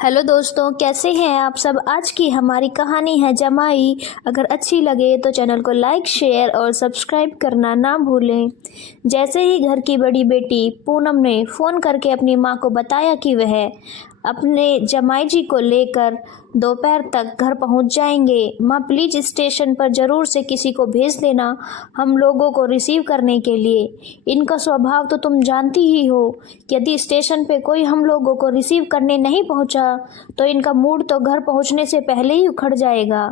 Hello दोस्तों, कैसे हैं आप सब। आज की हमारी कहानी है जमाई। अगर अच्छी लगे तो चैनल को लाइक, शेयर और सब्सक्राइब करना ना भूलें। जैसे ही घर की बड़ी बेटी पूनम ने फ़ोन करके अपनी माँ को बताया कि वह अपने जमाई जी को लेकर दोपहर तक घर पहुंच जाएंगे, माँ प्लीज़ स्टेशन पर ज़रूर से किसी को भेज देना हम लोगों को रिसीव करने के लिए। इनका स्वभाव तो तुम जानती ही हो, यदि स्टेशन पे कोई हम लोगों को रिसीव करने नहीं पहुंचा तो इनका मूड तो घर पहुंचने से पहले ही उखड़ जाएगा।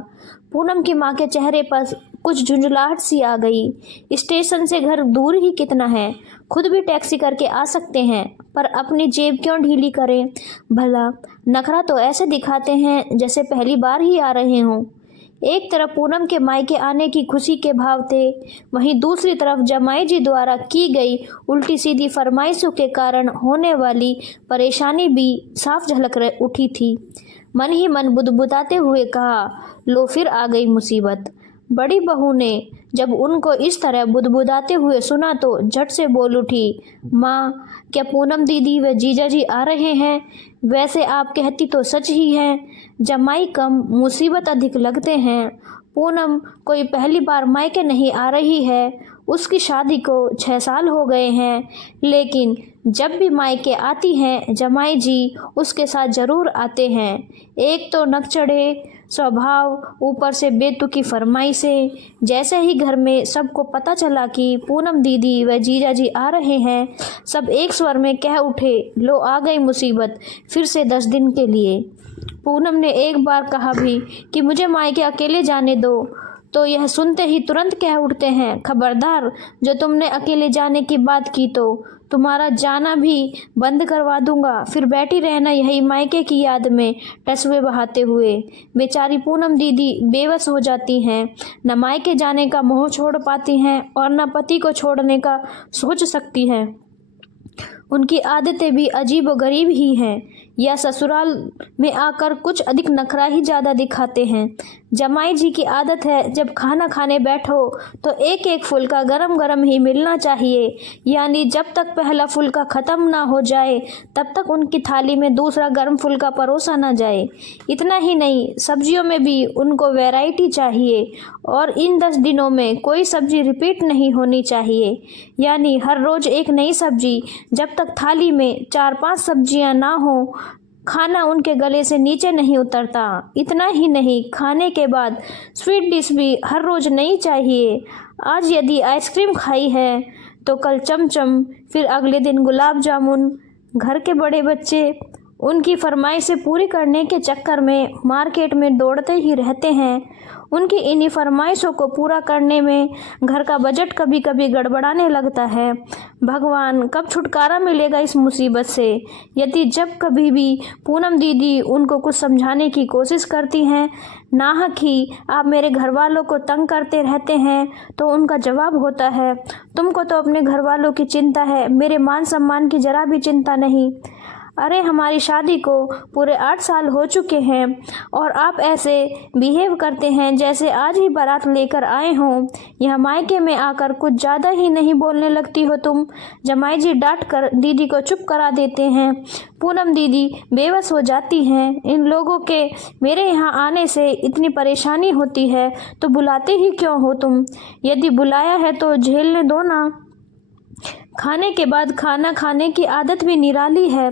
पूनम की माँ के चेहरे पर कुछ झुंझलाहट सी आ गई। स्टेशन से घर दूर ही कितना है, खुद भी टैक्सी करके आ सकते हैं, पर अपनी जेब क्यों ढीली करें। भला नखरा तो ऐसे दिखाते हैं जैसे पहली बार ही आ रहे हों। एक तरफ पूनम के मायके आने की खुशी के भाव थे, वहीं दूसरी तरफ जमाई जी द्वारा की गई उल्टी सीधी फरमाइशों के कारण होने वाली परेशानी भी साफ झलक उठी थी। मन ही मन बुदबुदाते हुए कहा, लो फिर आ गई मुसीबत। बड़ी बहू ने जब उनको इस तरह बुदबुदाते हुए सुना तो झट से बोल उठी, माँ क्या पूनम दीदी व जीजा जी आ रहे हैं। वैसे आप कहती तो सच ही है, जमाई कम मुसीबत अधिक लगते हैं। पूनम कोई पहली बार मायके नहीं आ रही है, उसकी शादी को 6 साल हो गए हैं, लेकिन जब भी मायके आती हैं जमाई जी उसके साथ ज़रूर आते हैं। एक तो नकचढ़े स्वभाव, ऊपर से बेतुकी फरमाइशें। जैसे ही घर में सबको पता चला कि पूनम दीदी व जीजा जी आ रहे हैं, सब एक स्वर में कह उठे, लो आ गई मुसीबत, फिर से 10 दिन के लिए। पूनम ने एक बार कहा भी कि मुझे मायके अकेले जाने दो, तो यह सुनते ही तुरंत कह उठते हैं, खबरदार जो तुमने अकेले जाने की बात की तो तुम्हारा जाना भी बंद करवा दूंगा, फिर बैठी रहना यही मायके की याद में टसवे बहाते हुए। बेचारी पूनम दीदी बेबस हो जाती हैं, न मायके जाने का मोह छोड़ पाती हैं और न पति को छोड़ने का सोच सकती हैं। उनकी आदतें भी अजीब व गरीब ही हैं, या ससुराल में आकर कुछ अधिक नखरा ही ज़्यादा दिखाते हैं। जमाई जी की आदत है जब खाना खाने बैठो तो एक एक फुल्का गरम गरम ही मिलना चाहिए, यानी जब तक पहला फुल्का ख़त्म ना हो जाए तब तक उनकी थाली में दूसरा गर्म फुल्का परोसा ना जाए। इतना ही नहीं, सब्जियों में भी उनको वैरायटी चाहिए और इन 10 दिनों में कोई सब्जी रिपीट नहीं होनी चाहिए, यानी हर रोज़ एक नई सब्जी। जब तक थाली में 4-5 सब्जियां ना हो खाना उनके गले से नीचे नहीं उतरता। इतना ही नहीं, खाने के बाद स्वीट डिश भी हर रोज़ नई चाहिए। आज यदि आइसक्रीम खाई है तो कल चमचम, फिर अगले दिन गुलाब जामुन। घर के बड़े बच्चे उनकी फरमाइशें पूरी करने के चक्कर में मार्केट में दौड़ते ही रहते हैं। उनकी इन्हीं फरमाइशों को पूरा करने में घर का बजट कभी कभी गड़बड़ाने लगता है। भगवान कब छुटकारा मिलेगा इस मुसीबत से। यदि जब कभी भी पूनम दीदी उनको कुछ समझाने की कोशिश करती हैं, नाहक ही आप मेरे घर वालों को तंग करते रहते हैं, तो उनका जवाब होता है, तुमको तो अपने घर वालों की चिंता है, मेरे मान सम्मान की जरा भी चिंता नहीं। अरे हमारी शादी को पूरे 8 साल हो चुके हैं और आप ऐसे बिहेव करते हैं जैसे आज ही बारात लेकर आए हों। यह मायके में आकर कुछ ज़्यादा ही नहीं बोलने लगती हो तुम। जमाई जी डांट कर दीदी को चुप करा देते हैं। पूनम दीदी बेबस हो जाती हैं। इन लोगों के मेरे यहाँ आने से इतनी परेशानी होती है तो बुलाते ही क्यों हो तुम। यदि बुलाया है तो झेलने दो ना। खाने के बाद खाना खाने की आदत भी निराली है।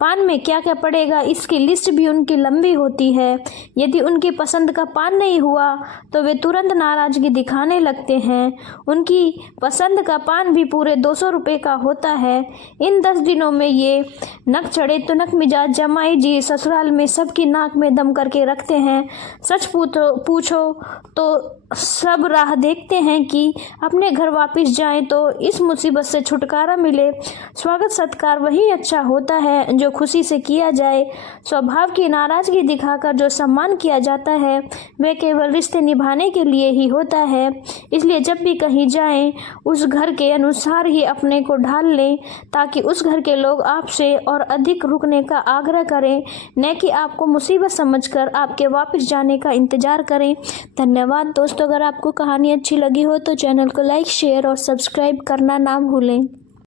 पान में क्या क्या पड़ेगा इसकी लिस्ट भी उनकी लंबी होती है। यदि उनकी पसंद का पान नहीं हुआ तो वे तुरंत नाराज़गी दिखाने लगते हैं। उनकी पसंद का पान भी पूरे 200 रुपये का होता है। इन 10 दिनों में ये नक चढ़े तुनक मिजाज जमाई जी ससुराल में सबकी नाक में दम करके रखते हैं। सच पूछो तो सब राह देखते हैं कि अपने घर वापस जाएं तो इस मुसीबत से छुटकारा मिले। स्वागत सत्कार वही अच्छा होता है जो खुशी से किया जाए। स्वभाव की नाराज़गी दिखाकर जो सम्मान किया जाता है वह केवल रिश्ते निभाने के लिए ही होता है। इसलिए जब भी कहीं जाएं उस घर के अनुसार ही अपने को ढाल लें, ताकि उस घर के लोग आपसे और अधिक रुकने का आग्रह करें, न कि आपको मुसीबत समझकर आपके वापस जाने का इंतज़ार करें। धन्यवाद दोस्तों। अगर आपको कहानी अच्छी लगी हो तो चैनल को लाइक, शेयर और सब्सक्राइब करना ना भूलें।